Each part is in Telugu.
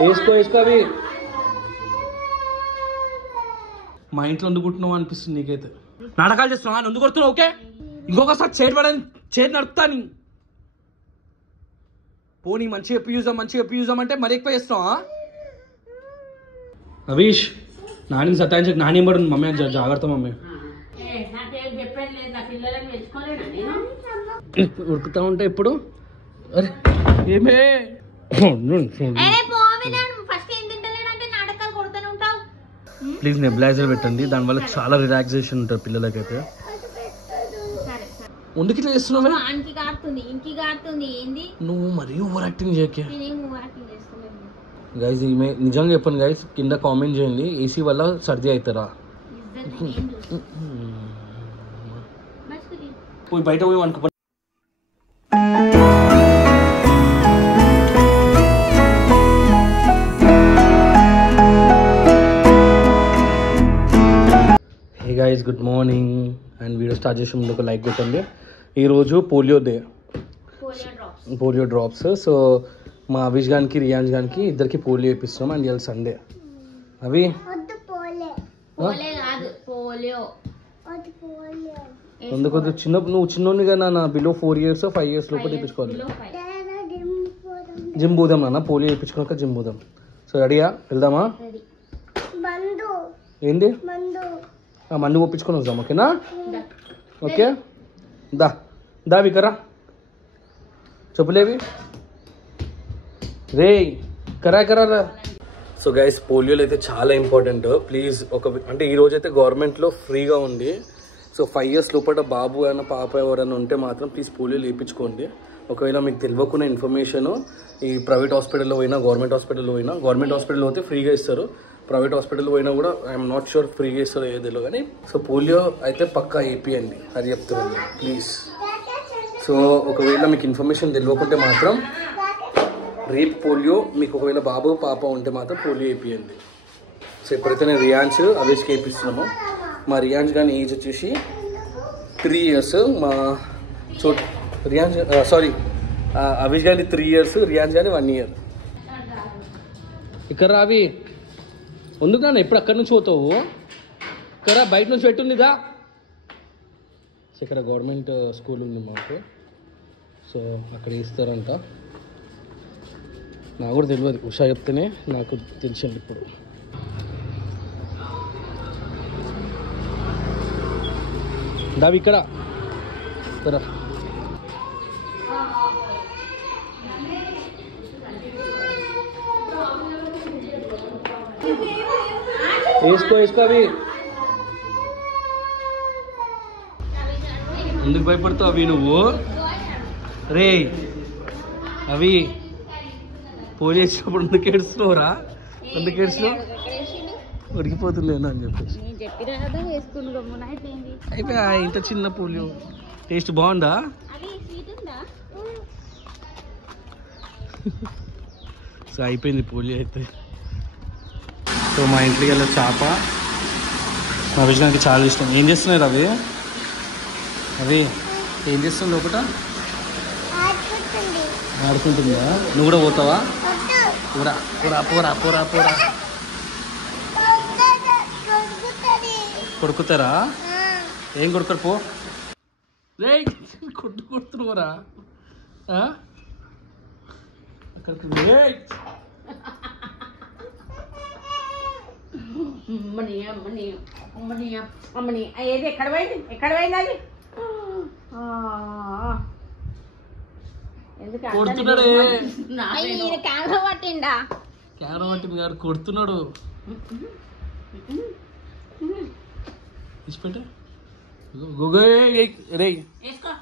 వేసుకో వేసుకో అవి. మా ఇంట్లో ఎందుకు కుట్టినావు అనిపిస్తుంది నీకైతే. నాటకాలు చేస్తున్నావా? ఎందుకు కొడుతున్నావు? ఓకే, ఇంకొకసారి చేతి నడుపుతా నీ. పోనీ మంచిగా పియూజాం అంటే మరి ఎక్కువ చేస్తున్నావా? అవీష్ నాని సతాయించక నాని పడు మమ్మీ. జాగ్రత్త మమ్మీ. ఉడుకుతా ఉంటా ఇప్పుడు. అరే ఏమే ప్లీజ్ నెబులైజర్ పెట్టండి, దానివల్ల చాలా రిలాక్సేషన్ ఉంటుంది పిల్లలకైతే. ముందుకు ఇట్లా చేస్తున్నావా? నువ్వు మరీ ఓవర్ యాక్టింగ్ చేయకే గైజ్. నిజంగా చెప్పండి గైజ్, కింద కామెంట్ చేయండి, ఏసీ వల్ల సర్ది అవుతారా? పోయి బయట పోయి అనుకో. Hey guys, good morning. And video start చేసే ముందు ఒక లైక్ కొట్టండి. ఈరోజు polio day, polio drops. So మా అవిష్ గానికి రియాన్స్ గానికి ఇద్దరికి పోలియో ఇప్పిస్తున్నాం. అండ్ ఇవాళ సండే. అవి ఎందుకు నువ్వు చిన్నోని కదా నా, బిలో 4 years 5 years లోపల ఇప్పించుకోవాలి. జిమ్ పోదాం నాన్న, పోలియో ఇప్పించుకున్నాక జిమ్ పోదాం. సో రెడీయా? వెళ్దామా? ఏంది మందు ఒప్పించుకొని వద్దాం. ఓకేనా? ఓకే దా వికరా చెప్పులేవి రే కరా. సో గైస్, పోలియోలు అయితే చాలా ఇంపార్టెంట్. ప్లీజ్ అంటే ఈ రోజు అయితే గవర్నమెంట్లో ఫ్రీగా ఉంది. సో 5 years లోపల బాబు అయినా పాప ఎవరైనా ఉంటే మాత్రం ప్లీజ్ పోలియోలు వేయించుకోండి. ఒకవేళ మీకు తెలియకున్న ఇన్ఫర్మేషన్ ఈ ప్రైవేట్ హాస్పిటల్లో పోయినా గవర్నమెంట్ హాస్పిటల్లో పోయినా, గవర్నమెంట్ హాస్పిటల్లో అయితే ఫ్రీగా ఇస్తారు, ప్రైవేట్ హాస్పిటల్ పోయినా కూడా ఐఎమ్ నాట్ షూర్ ఫ్రీగా ఇస్తారో ఏదో కానీ. సో పోలియో అయితే పక్కా వేపియండి, అది చెప్తున్నాను ప్లీజ్. సో ఒకవేళ మీకు ఇన్ఫర్మేషన్ తెలియకుంటే మాత్రం రేపు పోలియో మీకు ఒకవేళ బాబు పాప ఉంటే మాత్రం పోలియో వేపియండి. సో ఎప్పుడైతే నేను రియాన్స్ అవేష్కి వేపిస్తున్నామో, మా రియాన్స్ కానీ ఏజ్ వచ్చేసి 3 years, మా రియాన్స్ అవేష్ కానీ 3 years, రియాన్స్ కానీ 1 year. ఇక్కడ రావి ఎందుకు నాన్న ఎప్పుడు అక్కడి నుంచి పోతావు? ఇక్కడ బయట నుంచి పెట్టుందిదా. సో ఇక్కడ గవర్నమెంట్ స్కూల్ ఉంది మాకు, సో అక్కడ ఇస్తారంట. నాకు కూడా తెలియదు, ఉషా చెప్తేనే నాకు తెలిసింది ఇప్పుడు. దావి ఇక్కడ వేసుకో అవి. ఎందుకు భయపడతావు అవి నువ్వు? రే అవి పోలియో ఇచ్చినప్పుడు ఎందుకు ఏడుస్తున్నావురా? ఎందుకు ఏడుస్తున్నావు? ఉడికిపోతుందేనా అని చెప్పేసి అయిపోయా. ఇంత చిన్న పోలియో టేస్ట్ బాగుందా? సో అయిపోయింది పోలియో అయితే. సో మా ఇంటికి వెళ్ళే చేప మా విజయానికి చాలా ఇష్టం. ఏం చేస్తున్నారు అవి ఏం చేస్తుంది లోపల? ఆడుకుంటుందా? నువ్వు కూడా పోతావా? పోరా కొడుకుతారా? ఏం కొడుకుతారు? పో రే కొడుతున్నారా అక్కడికి? ఏది ఎక్కడ పోయింది అది? కొడుతున్నాడే. కెమెరా పట్టిండా? కెమెరా పట్టింది గారు కొడుతున్నాడు. ఇచ్చిపెట్ట రే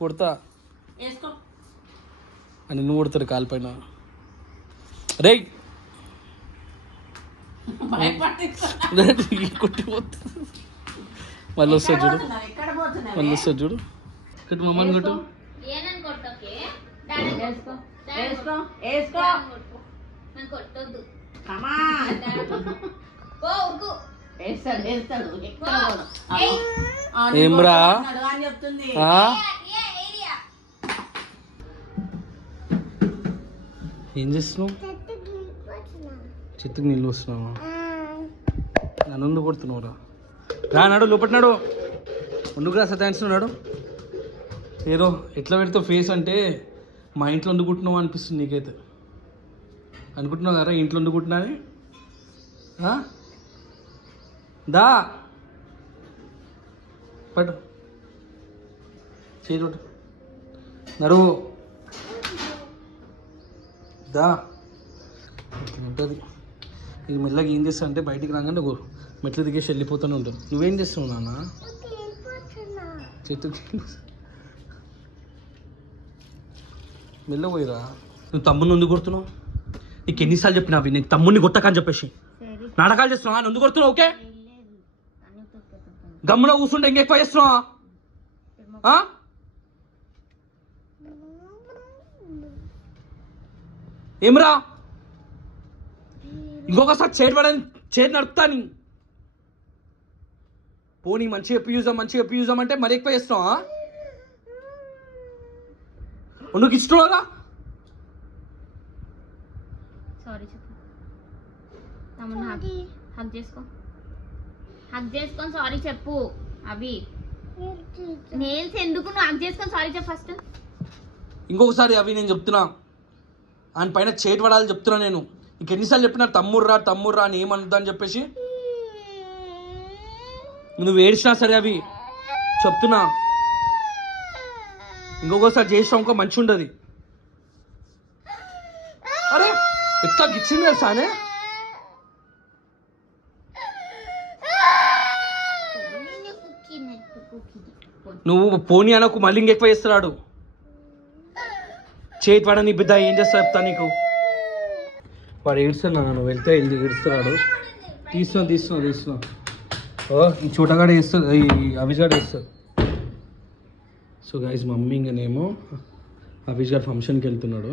కొడతా అని నువ్వు కొడతాడు కాలిపైన. రే కొట్టిపోతుంది. మళ్ళీ వస్తుంది చూడు. కొట్టు మమ్మల్ని కొట్టు. ఏమ్రా ఏం చేస్తున్నావు? చిత్తుకు నీళ్ళు వస్తున్నావా? నన్ను ఎందుకు కొడుతున్నావురా? రా నాడు లోపట్నాడు ఎందుకు రా సతాయిస్తున్నాడు? ఏదో ఎట్లా పెడతావు ఫేస్ అంటే మా ఇంట్లో వండుకుంటున్నావు అనిపిస్తుంది నీకైతే. అనుకుంటున్నావు కదా ఇంట్లో వండుకుంటున్నా అని? దా పట్టు చేయి పట్టు నడువు దా. ఉంటుంది ఇది మెల్లగా ఏం చేస్తా అంటే బయటికి రాగానే మెట్లు దిగేసి వెళ్ళిపోతూనే ఉంటాను. నువ్వేం చేస్తున్నావు నాన్న? చేతులు మెల్ల పోయిరా. నువ్వు తమ్ముని ఎందుకు కొడుతున్నావు? నీకు ఎన్నిసార్లు చెప్పినా అవి నేను తమ్ముడిని కొట్టకని చెప్పేసి నాటకాలు చేస్తున్నావా? ఎందుకు కొడుతున్నావు? ఓకే గమ్మున కూర్చుంటే ఇంకెక్కువ చేస్తున్నావా? ఏమరా ఇంకొకసారి చేతి నడుపుతాని పోనీ మంచిగా పియూజాం అంటే మరి ఎక్కువ చేస్తున్నావా? నువ్వు ఇష్టంగా సారీ చెప్పు తమ్ముడు హగ్ చేసుకొని సారీ చెప్పు. అవి నేల్స్ ఎందుకు నువ్వు హగ్ చేసుకొని సారీ చెప్పు ఫస్ట్. ఇంకొకసారి అవి నేను చెప్తున్నా ఆయన పైన చేతి పడాలి చెప్తున్నా నేను. నీకు ఎన్నిసార్లు చెప్పినా తమ్ముర్రా అని ఏమనుద్దా అని చెప్పేసి నువ్వు ఏడ్చినా సరే అవి చెప్తున్నా. ఇంకొకసారి చేసినా ఇంకా మంచి ఉండదు. అరే ఎట్లా గిచ్చింది సానే నువ్వు పోనీ అనకు మళ్ళీ ఇంకెక్కువ చేస్తున్నాడు. చేతి పడని బిడ్డ ఏం చేస్తా చెప్తా నీకు. వాడు ఏడుస్తున్నా నువ్వు వెళ్తే వెళ్ళి ఏడుస్తున్నాడు. తీస్తున్నా ఈ చోటగాడ వేస్తుంది ఈ అవిష్గాడ వేస్తుంది. సో గైస్ మమ్మీ ఇంకనేమో అవిష్ గారు ఫంక్షన్కి వెళ్తున్నాడు.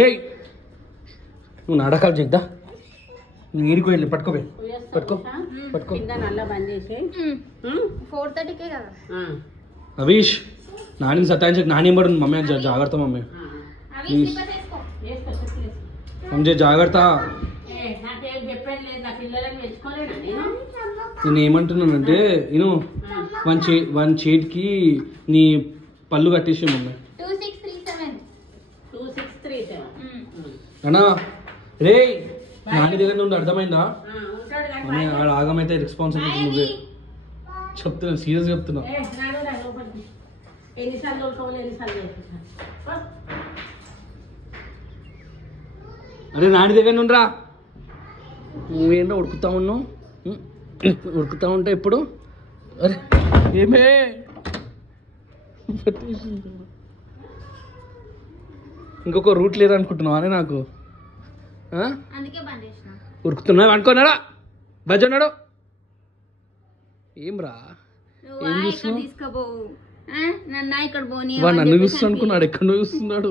ఏ నువ్వు నాటకాలు చెక్దా నువ్వు ఏడికి వెళ్ళి పట్టుకో అవిష్ నాని సతాయించక నాని పడు మమ్మీ జాగ్రత్త మమ్మీ ప్లీజ్ మమ్మీ జాగ్రత్త. నేను ఏమంటున్నానంటే నేను వన్ చేతికి నీ పళ్ళు కట్టేసి మమ్మీ అన్నా రే నాని దగ్గర నుండి అర్థమైందా? మమ్మీ ఆడ ఆగమైతే రెస్పాన్సిబిలిటీ నువ్వే. చెప్తున్నా సీరియస్ చెప్తున్నా. అరే నాని దగ్గర నుండి రా. నువ్వేంటో ఉడుకుతా ఉన్నావు ఉడుకుతా ఉంటా ఇప్పుడు. అరే ఏమే ఇంకొక రూట్ లేదు అనుకుంటున్నావా అని నాకు ఉరుకుతున్నావు అనుకున్నాడా? బజ్జన్నాడు ఏం రా ఏం చూస్తున్నావు? వాడు నన్ను చూస్తు అనుకున్నాడు. ఎక్కడ చూస్తున్నాడు?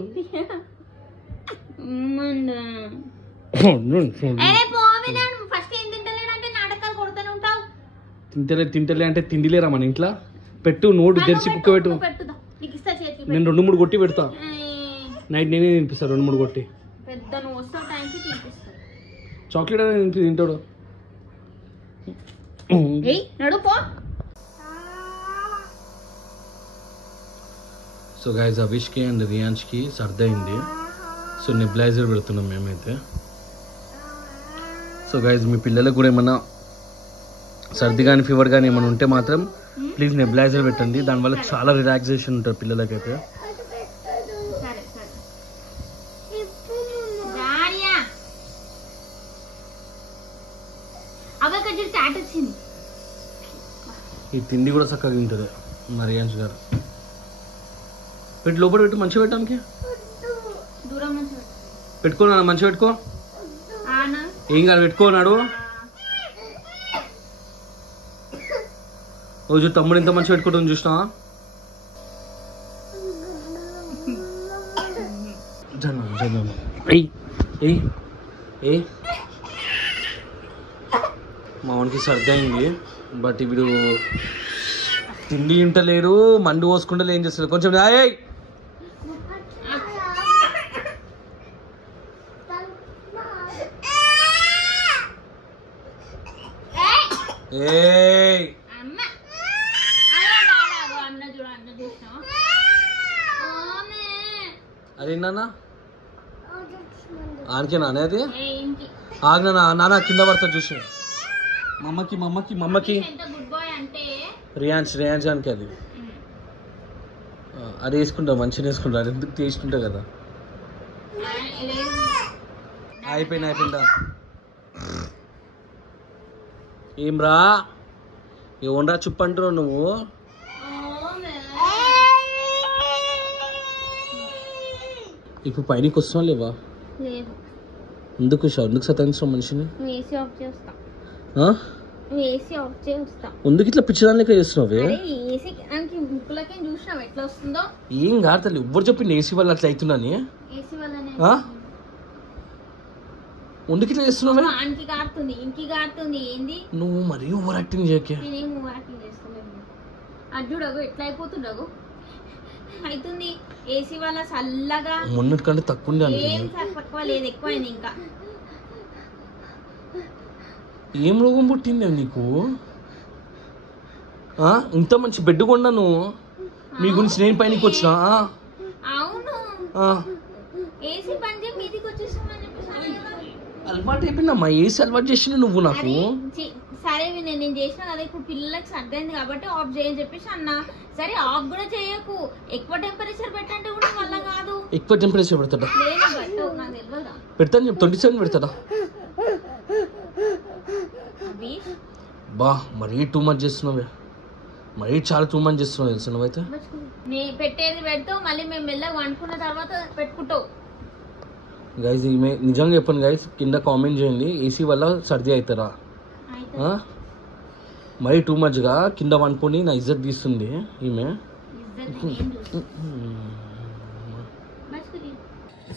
తింటలే అంటే తిండిలేరా మన ఇంట్లో? పెట్టు నోటు తెరిచి కుక్క పెట్టు. నేను 2-3 కొట్టి పెడతా. నైట్ నేనే తినిపిస్తా 2-3 కొట్టి. చాక్లెట్ అనేది తింటాడు. సో గైస్ అవిష్కి అండ్ రియాన్ష్కి సర్దయింది. సో నెబ్లైజర్ పెడుతున్నాం మేమైతే. సో గైస్ మీ పిల్లలకు కూడా ఏమన్నా సర్ది కానీ ఫీవర్ కానీ ఏమైనా ఉంటే మాత్రం ప్లీజ్ నెబ్లైజర్ పెట్టండి. దానివల్ల చాలా రిలాక్సేషన్ ఉంటుంది పిల్లలకైతే. ఈ తిండి కూడా చక్కగా తింటుంది మా రియాన్స్ గారు. పెట్టి లోపల పెట్టి మంచిగా పెట్టడానికి పెట్టుకున్నా మంచిగా పెట్టుకో. ఏం కాదు పెట్టుకోనాడు. రోజు తమ్ముడు ఎంత మంచిగా పెట్టుకుంటుంది చూసినావా? మా వానికి సర్ది అయింది. బట్ ఇప్పుడు తిండి తింటలేరు, మందు పోసుకుంటలే. ఏం చేస్తారు కొంచెం ఏయ్ అమ్మ అన్న చూడు అన్న చూసినావా అరే నాన్న ఆనకేనా అనేది ఏంటి ఆగ్నా నాన్న కింద పడతా చూసి మమ్మకి మమ్మకి మమ్మకి ఎంత గుడ్ బాయ్ అంటే రియాన్స్ గానికి అది అది వేసుకుంటా మంచిగా వేసుకుంటా అది ఎందుకు తీసుకుంటా కదా అయిపోయిందా ఏం రా ఏమరా చుప్పంటున్నావు నువ్వు ఇప్పుడు పైనకి వస్తున్నావు లేవా ఎందుకు సతాయించావు మనిషిని ఎందుకు ఇట్లా పిచ్చిదాని లెక్క చేస్తున్నావు ఏం కాదు తల్లి ఎవ్వరు చెప్పింది ఏసీ వల్ల అట్లా అవుతున్నాని ఎందుకు ఇట్లా చేస్తున్నావు నువ్వు మరీ ఓవర్ యాక్టింగ్ చేయకే అడ్డుడగు ఎట్లా అయిపోతుండగు అవుతుంది ఏసీ వల్ల చల్లగా మొన్నటికంటే తక్కువ ఏం తక్కువ లేదు ఎక్కువైంది ఇంకా ఏం రోగం పుట్టింది నీకు ఇంత మంచి బెడ్ కొన్నా నువ్వు మీ గురించి నేను పైనకి వచ్చినా అవును ఏసీ పని చేసి మీదికి వచ్చేసామని అలవాటు అయిపోయిందమ్మా ఏసీ అలవాటు చేసిన నువ్వు నాకు సరే నేను చేసిన కదా ఇప్పుడు పిల్లలకి సర్దైంది కాబట్టి ఆఫ్ చేయని చెప్పేసి అన్నా సరే ఆఫ్ కూడా చేయకు ఎక్కువ టెంపరేచర్ పెట్టంటే కూడా వల్ల కాదు ఎక్కువ టెంపరేచర్ పెడతాడా పెడతాను చెప్పు 27 పెడతాడా బా మరీ టూ మచ్ చేస్తున్నావే మరీ చాలా టూ మచ్ చేస్తున్నావు తెలుసు నువ్వైతే పెట్టేది పెడతావు మళ్ళీ మేము మెల్లగా వండుకున్న తర్వాత పెట్టుకుంటావు గైజ్ ఈమె నిజంగా చెప్పండి గైజ్ కింద కామెంట్ చేయండి ఏసీ వల్ల సర్ది అవుతారా మరీ టూ మచ్గా కింద వండుకొని నా ఇజ్జత్ తీస్తుంది ఈమె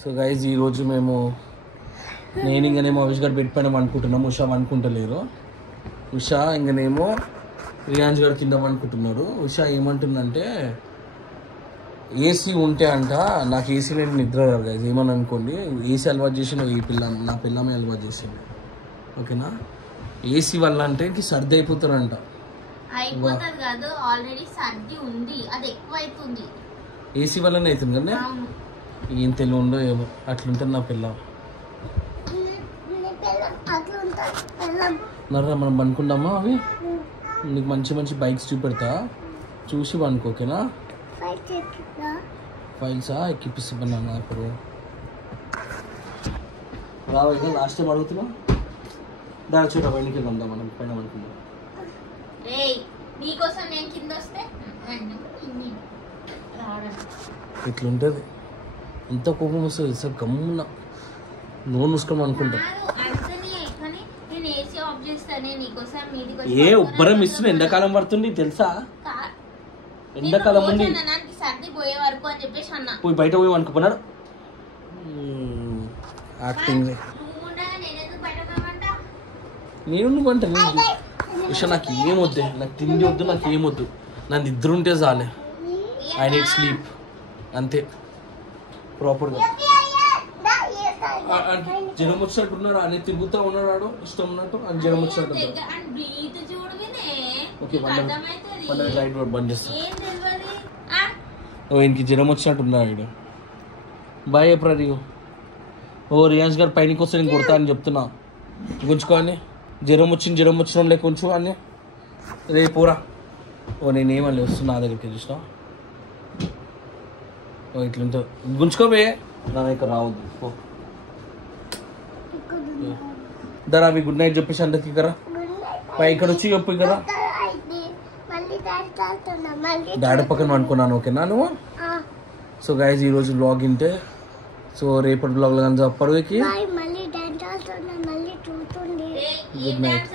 సో గైజ్ ఈరోజు నేను ఇంకనేమో అవిష్ గారు బెడ్ పైన వండుకుంటున్నాం ఉషా వండుకుంటలేరు ఉషా ఇంకనేమో రియాన్స్ గారు కింద వండుకుంటున్నారు ఉషా ఏమంటుందంటే ఏసీ ఉంటే అంట నాకు ఏసీ లేని నిద్ర రాదు గైజ్ ఏమని అనుకోండి ఏసీ అలవాటు చేసి ఈ నా పిల్లమే అలవాటు చేసింది ఓకేనా ఏసీ వల్ల అంటే సర్ది అయిపోతారంట అయిపోతుంది కాదు ఆల్రెడీ సర్ది ఉంది అది ఎక్కువ అవుతుంది ఏసీ వల్లనే అవుతుంది కదా ఏం తెలివి ఉండో ఏమో అట్లుంటుంది నా పిల్ల నర్రా మనం పనుకుందామా అవి నీకు మంచి మంచి బైక్స్ చూపెడతా చూసి పనుకో ఓకేనా ఫైల్సా ఎక్కిపిస్తున్నా ఇప్పుడు రావైతే లాస్ట్ టైం అడుగుతున్నా దాని చూడ పైనకి వెళ్దాం మనం పైన అనుకుందాం ఇట్లుంటుంది ఎంత కోపం వస్తుంది సార్ గమ్మున నోరు మూసుకొని అనుకుంటా ఏ ఉబ్బరం ఇస్తుంది ఎండాకాలం పడుతుంది తెలుసా ఎండాకాలం ఉంది పోయి బయట పోయి అనుకున్నాడు యాక్టింగ్ నేను నువ్వంటే విషయం నాకు ఏమొద్దు నాకు తిండి వద్దు నాకు ఏమొద్దు నా నిద్ర ఉంటే చాలే ఐ నీడ్ స్లీప్ అంతే ప్రాపర్గా జ్వరం వచ్చినట్టున్నాడు అని తిరుగుతూ ఉన్నాడు ఇష్టం ఉన్నట్టు అని జ్వరం వచ్చినట్టు ఓకే లైట్ బంద్ చేస్తాను ఇంక జ్వరం వచ్చినట్టున్నాడు వీడు బాయ్ ఎప్పుడు ఓ రియాన్స్ గారు పైనకి వస్తే నేను కొడతా అని చెప్తున్నా గుంచుకోని జ్వరం వచ్చిన లేక కొంచెం అని రేపురా ఓ నేనేమని వస్తున్నా నా దగ్గరికి చూసినా ఓ ఇట్లుంటా గుంచుకోవే నా దగ్గర రావద్దు ఓ దరా అవి గుడ్ నైట్ చెప్పేసి అందరికి కదా పై ఇక్కడ వచ్చి చెప్పు కదా డాడీ పక్కన అనుకున్నాను ఓకేనా నువ్వు సో గైజ్ ఈరోజు బ్లాగ్ ఇంటే సో రేపటి బ్లాగ్లో కానీ చెప్పడానికి గుడ్ నైట్.